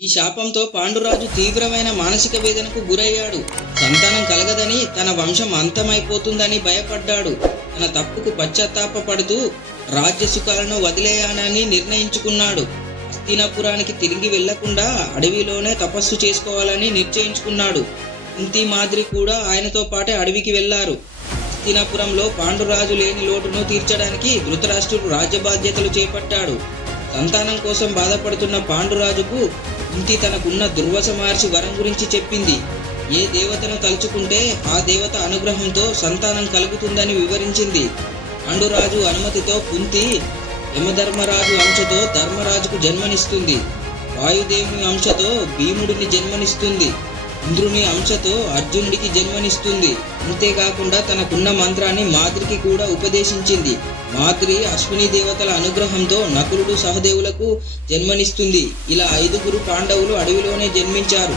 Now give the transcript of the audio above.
ఈ శాపంతో పాండురాజు తీవ్రమైన మానసిక వేదనకు గురయ్యాడు. సంతానం కలగదని, తన వంశం అంతమైపోతుందని భయపడ్డాడు. తన తప్పుకు పశ్చాత్తాపపడుతూ రాజ్య సుఖాలను వదిలేయాలని నిర్ణయించుకున్నాడు. హస్తినాపురానికి తిరిగి వెళ్లకుండా అడవిలోనే తపస్సు చేసుకోవాలని నిశ్చయించుకున్నాడు. కుంతి మాద్రి కూడా ఆయనతో పాటే అడవికి వెళ్లారు. హస్తినాపురంలో పాండురాజు లేని లోటును తీర్చడానికి ధృతరాష్ట్రుడు రాజ్య బాధ్యతలు చేపట్టాడు. సంతానం కోసం బాధపడుతున్న పాండురాజుకు కుంతి తనకున్న దుర్వాస మహర్షి వరం గురించి చెప్పింది. ఏ దేవతను తలుచుకుంటే ఆ దేవత అనుగ్రహంతో సంతానం కలుగుతుందని వివరించింది. పాండురాజు అనుమతితో కుంతి యమధర్మరాజు అంశతో ధర్మరాజుకు జన్మనిస్తుంది. వాయుదేవుని అంశతో భీముడిని జన్మనిస్తుంది. ఇంద్రుని అంశతో అర్జునుడికి జన్మనిస్తుంది. అంతేకాకుండా తనకున్న మంత్రాన్ని మాద్రికి కూడా ఉపదేశించింది. మాద్రి అశ్విని దేవతల అనుగ్రహంతో నకులుడు సహదేవులకు జన్మనిస్తుంది. ఇలా 5 పాండవులు అడవిలోనే జన్మించారు.